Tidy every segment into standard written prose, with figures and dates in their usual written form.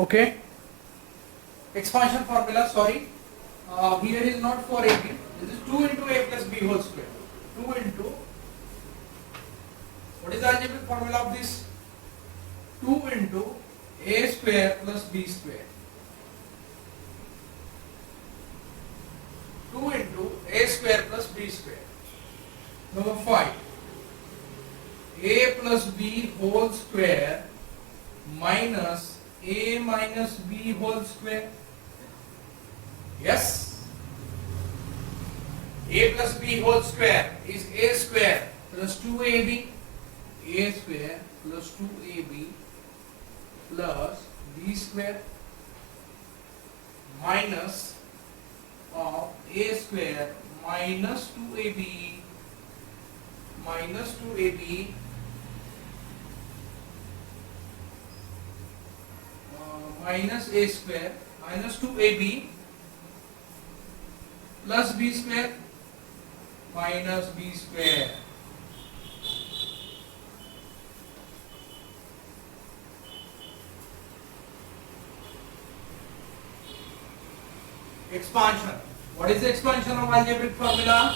Okay. Expansion formula, sorry. Here is not 4ab. This is 2 into a plus b whole square. 2 into, what is the algebraic formula of this? 2 into a square plus b square. 2 into a square plus b square. Number 5. A plus b whole square minus a minus b whole square. Yes. A plus b whole square is a square plus 2ab. A square plus 2ab plus b square minus of a square minus 2ab minus 2ab minus a square minus 2ab plus b square minus b square. Expansion. What is the expansion of algebraic formula?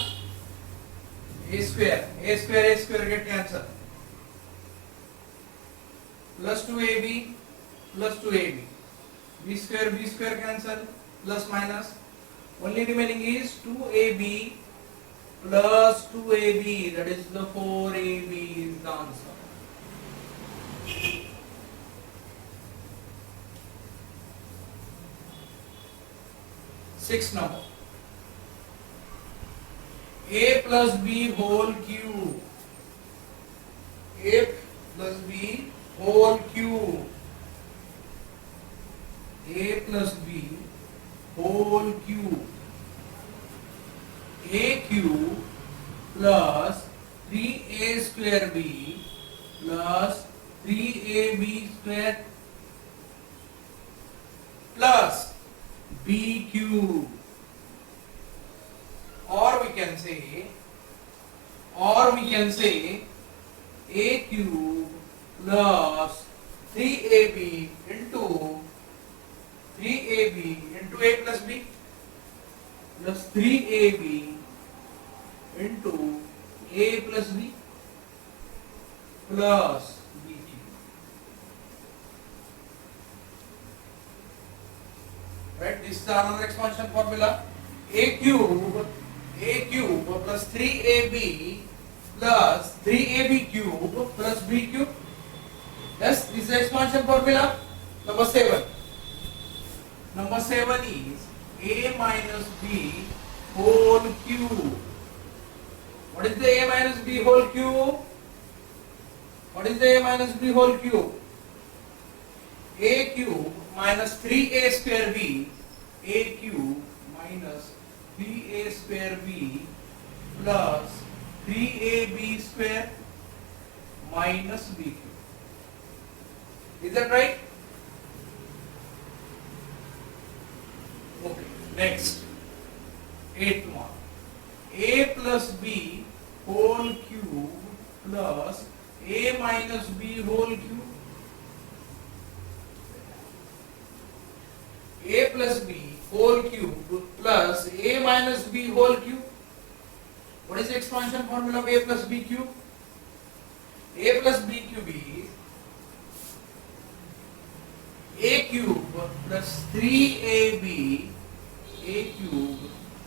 A square get cancelled. Plus 2ab plus 2ab. B square cancel. Plus minus. Only remaining is 2ab plus 2ab. That is the 4ab is the answer. Sixth number. A plus b whole cube. A plus b whole cube. A plus b whole cube. A cube plus 3a square b plus 3ab square plus b cube, or we can say a cube plus 3ab into a plus b plus 3ab into a plus b plus b cube. Right, this is another expansion formula. A cube plus 3ab plus 3ab cube plus b cube. Yes, this is the expansion formula. Number 7. Number 7 is a minus b whole cube. What is the a minus b whole cube? What is the a minus b whole cube? A cube minus 3a square b. A cube minus 3a square b plus 3ab square minus b cube. Is that right? Okay, next. 8th one. A plus b whole cube plus a minus b whole cube. A plus b whole cube plus a minus b whole cube. What is the expansion formula of a plus b cube? A plus b cube is a cube plus 3ab, a cube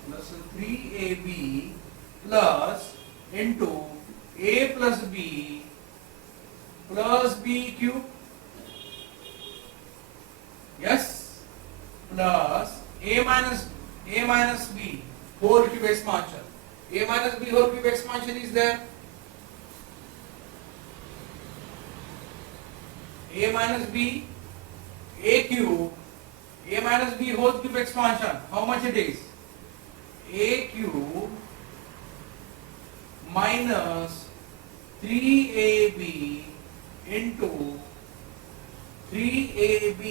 plus 3ab plus into a plus b cube. Yes, plus a minus b whole cube expansion. A minus b whole cube expansion is there. A minus b, a cube, a minus b whole cube expansion. How much it is? A cube minus 3ab into 3ab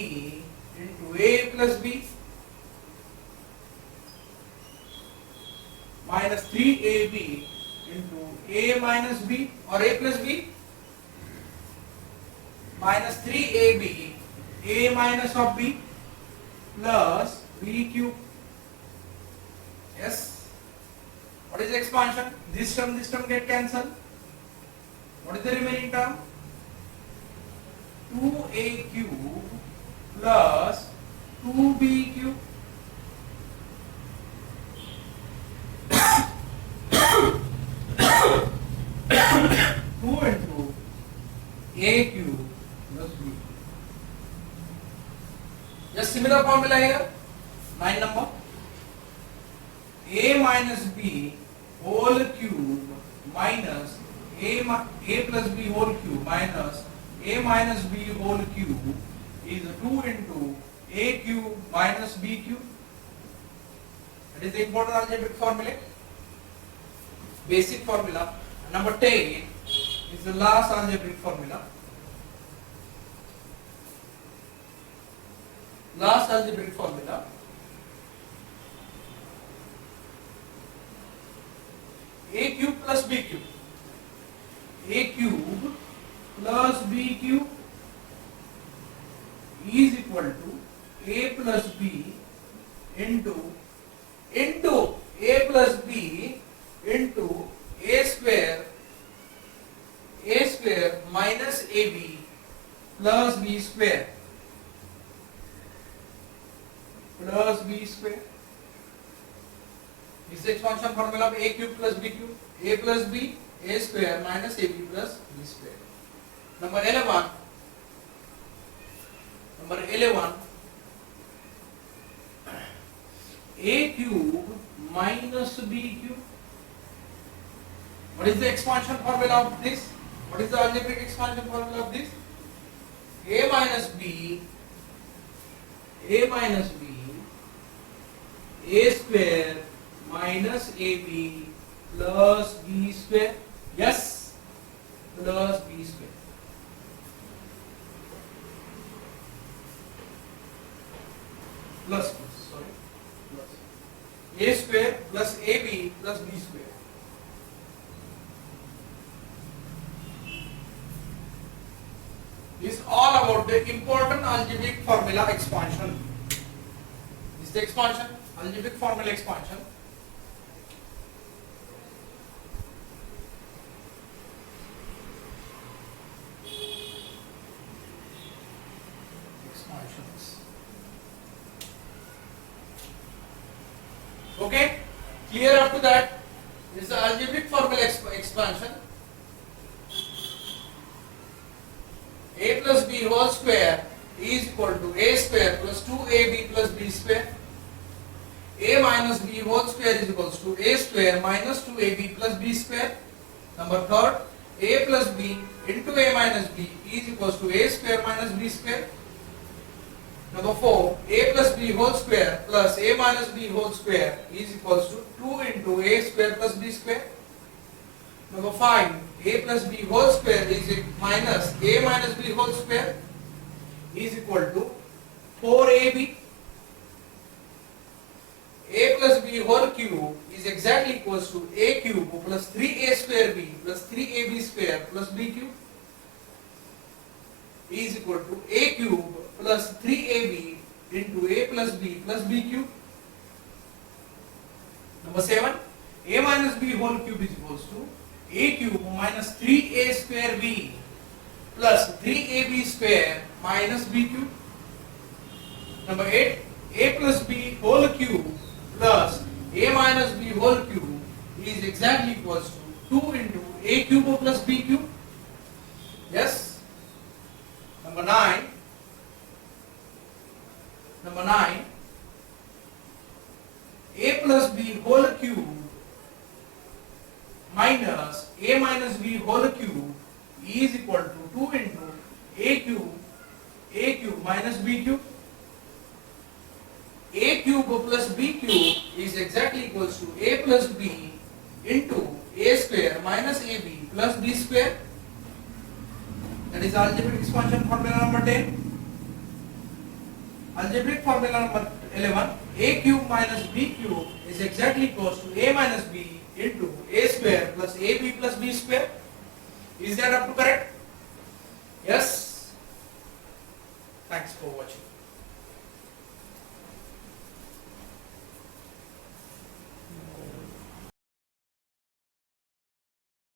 into a plus b minus 3ab into a minus b or a plus b minus 3ab a minus of b plus b cube. Yes. What is the expansion? This term get cancelled. What is the remaining term? 2a cube plus 2b cube. 2 into a cube plus b. Just similar formula here. 9 number. A minus b whole cube minus a plus b whole cube minus a minus b whole cube is 2 into a cube minus b cube. That is the important algebraic formula. Basic formula. Number 10 is the last algebraic formula. Last algebraic formula. A cube plus b cube. A cube plus b cube is equal to a plus b into a plus b into a square minus ab plus b square plus b square. This is the expansion formula of a cube plus b cube. A plus b, a square minus ab plus b square. Number 11. A cube minus b cube. What is the expansion formula of this? What is the algebraic expansion formula of this? A minus b, a square minus ab plus b square. Yes, plus b square. Plus a square plus ab plus b square. This is all about the important algebraic formula expansion. This is the expansion, algebraic formula expansion. Okay, clear up to that? This is the algebraic formula expansion. A plus b whole square is equal to a square plus 2ab plus b square. A minus b whole square is equals to a square minus 2ab plus b square. Number third, a plus b into a minus b is equals to a square minus b square. Number 4, a plus b whole square plus a minus b whole square is equals to 2 into a square plus b square. Number 5, a plus b whole square is minus a minus b whole square is equal to 4ab. A plus b whole cube is exactly equals to a cube plus 3a square b plus 3ab square plus b cube is equal to a cube plus 3ab into a plus b cube. Number 7, a minus b whole cube is equals to a cube minus 3a square b plus 3ab square minus b cube. Number 8, a plus b whole cube plus a minus b whole cube is exactly equals to 2 into a cube plus b cube. Yes. Number 9, a plus b whole cube minus a minus b whole cube is equal to 2 into a cube minus b cube. A cube plus b cube is exactly equals to a plus b into a square minus ab plus b square. That is algebraic expansion formula number 10. Algebraic formula number 11, a cube minus b cube is exactly equals to a minus b into a square plus ab plus b square. Is that up to correct? Yes. Thanks for watching.